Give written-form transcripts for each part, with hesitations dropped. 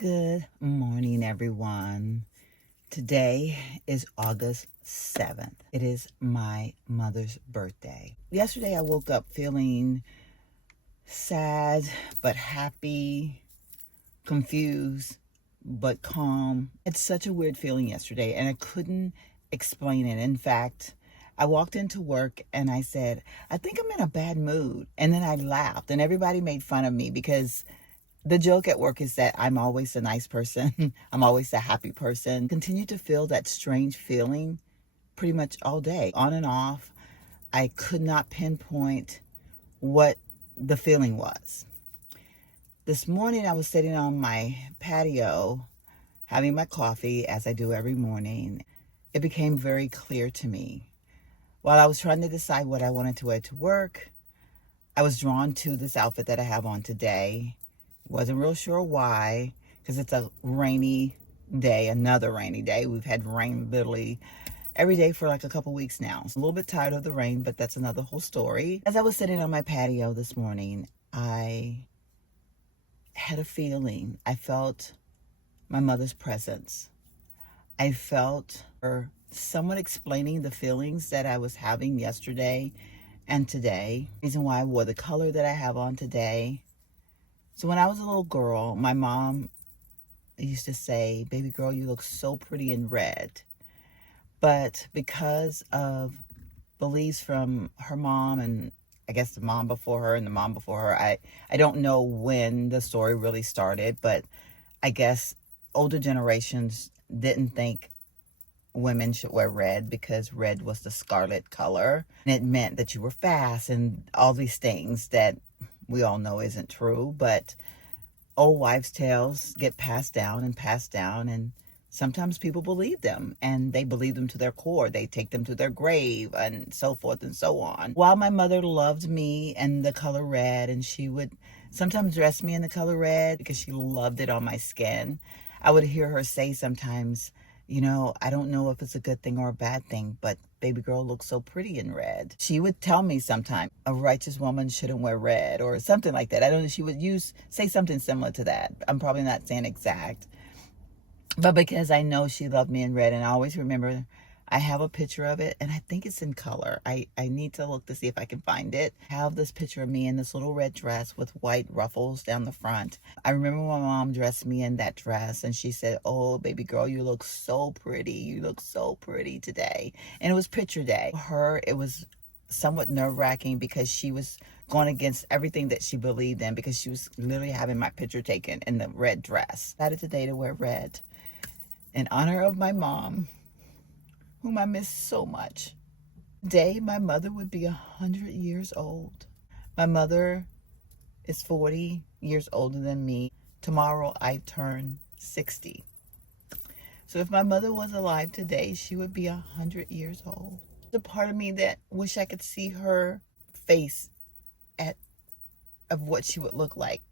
Good morning, everyone. Today is August 7th. It is my mother's birthday. Yesterday, I woke up feeling sad, but happy, confused, but calm. It's such a weird feeling yesterday, and I couldn't explain it. In fact, I walked into work and I said, I think I'm in a bad mood. And then I laughed, and everybody made fun of me because the joke at work is that I'm always a nice person. I'm always a happy person. Continue to feel that strange feeling pretty much all day, on and off. I could not pinpoint what the feeling was. This morning I was sitting on my patio having my coffee, as I do every morning. It became very clear to me. While I was trying to decide what I wanted to wear to work, I was drawn to this outfit that I have on today. Wasn't real sure why, because it's a rainy day, another rainy day. We've had rain literally every day for like a couple weeks now. A little bit tired of the rain, but that's another whole story. As I was sitting on my patio this morning, I had a feeling. I felt my mother's presence. I felt her somewhat explaining the feelings that I was having yesterday and today. The reason why I wore the color that I have on today. So when I was a little girl, my mom used to say, baby girl, you look so pretty in red. But because of beliefs from her mom and I guess the mom before her and the mom before her, I don't know when the story really started, but I guess older generations didn't think women should wear red because red was the scarlet color. And it meant that you were fast and all these things that we all know isn't true, but old wives' tales get passed down, and sometimes people believe them, and they believe them to their core. They take them to their grave, and so forth and so on. While my mother loved me and the color red, and she would sometimes dress me in the color red because she loved it on my skin, I would hear her say sometimes, you know, I don't know if it's a good thing or a bad thing, but baby girl looks so pretty in red. She would tell me sometimes a righteous woman shouldn't wear red or something like that. I don't know. She would say something similar to that. I'm probably not saying exact, but because I know she loved me in red, and I always remember I have a picture of it, and I think it's in color. I need to look to see if I can find it. I have this picture of me in this little red dress with white ruffles down the front. I remember my mom dressed me in that dress, and she said, oh, baby girl, you look so pretty. You look so pretty today. And it was picture day. For her, it was somewhat nerve-wracking because she was going against everything that she believed in, because she was literally having my picture taken in the red dress. I decided today to wear red in honor of my mom, whom I miss so much. Today, my mother would be 100 years old. My mother is 40 years older than me. Tomorrow, I turn 60. So if my mother was alive today, she would be 100 years old. There's a part of me that wish I could see her face of what she would look like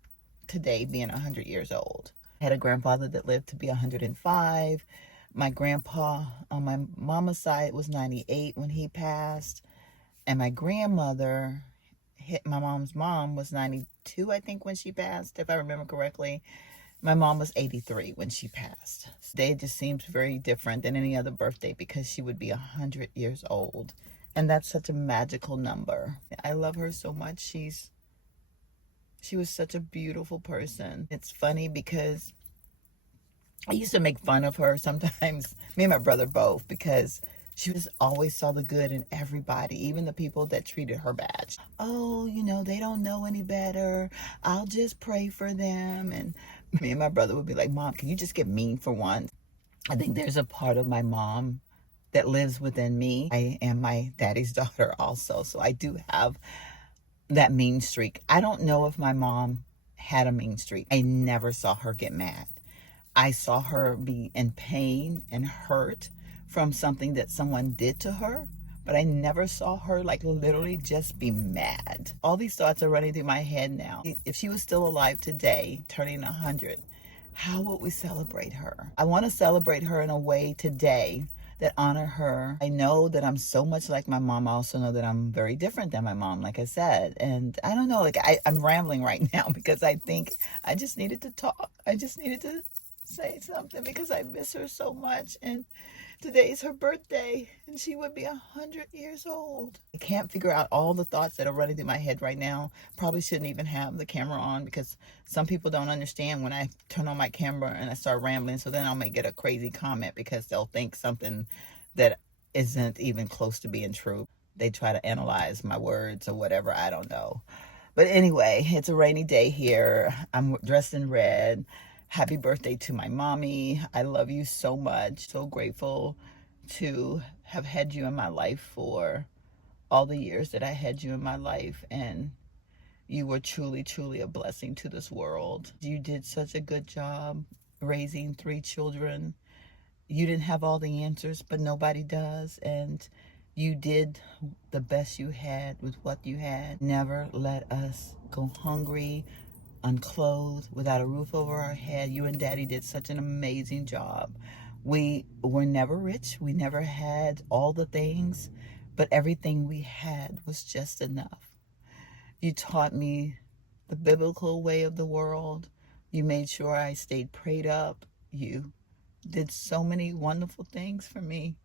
today, being 100 years old. I had a grandfather that lived to be 105. My grandpa on my mama's side was 98 when he passed. And my grandmother, my mom's mom, was 92, I think, when she passed, if I remember correctly. My mom was 83 when she passed. Today just seems very different than any other birthday because she would be 100 years old. And that's such a magical number. I love her so much. She was such a beautiful person. It's funny because I used to make fun of her sometimes, me and my brother both, because she just always saw the good in everybody, even the people that treated her bad. Oh, you know, they don't know any better. I'll just pray for them. And me and my brother would be like, Mom, can you just get mean for once? I think there's a part of my mom that lives within me. I am my daddy's daughter also, so I do have that mean streak. I don't know if my mom had a mean streak. I never saw her get mad. I saw her be in pain and hurt from something that someone did to her, but I never saw her like literally just be mad. All these thoughts are running through my head now. If she was still alive today, turning 100, how would we celebrate her? I want to celebrate her in a way today that honor her. I know that I'm so much like my mom. I also know that I'm very different than my mom, like I said. And I don't know, like I'm rambling right now because I think I just needed to talk. I just needed to say something because I miss her so much. And today's her birthday, and she would be 100 years old. I can't figure out all the thoughts that are running through my head right now. Probably shouldn't even have the camera on because some people don't understand when I turn on my camera and I start rambling. So then I may get a crazy comment because they'll think something that isn't even close to being true. They try to analyze my words or whatever. I don't know. But anyway, it's a rainy day here. I'm dressed in red. Happy birthday to my mommy. I love you so much. So grateful to have had you in my life for all the years that I had you in my life. And you were truly, truly a blessing to this world. You did such a good job raising 3 children. You didn't have all the answers, but nobody does. And you did the best you had with what you had. Never let us go hungry, unclothed, without a roof over our head. You and Daddy did such an amazing job. We were never rich. We never had all the things, but everything we had was just enough. You taught me the biblical way of the world. You made sure I stayed prayed up. You did so many wonderful things for me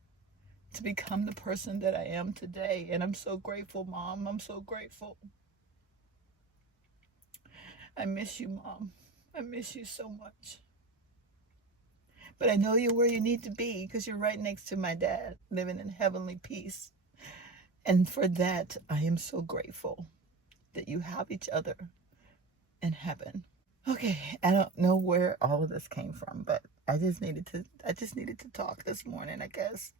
to become the person that I am today. And I'm so grateful, Mom. I'm so grateful. I miss you, Mom. I miss you so much. But I know you're where you need to be because you're right next to my dad, living in heavenly peace. And for that, I am so grateful that you have each other in heaven. Okay, I don't know where all of this came from, but I just needed to talk this morning, I guess.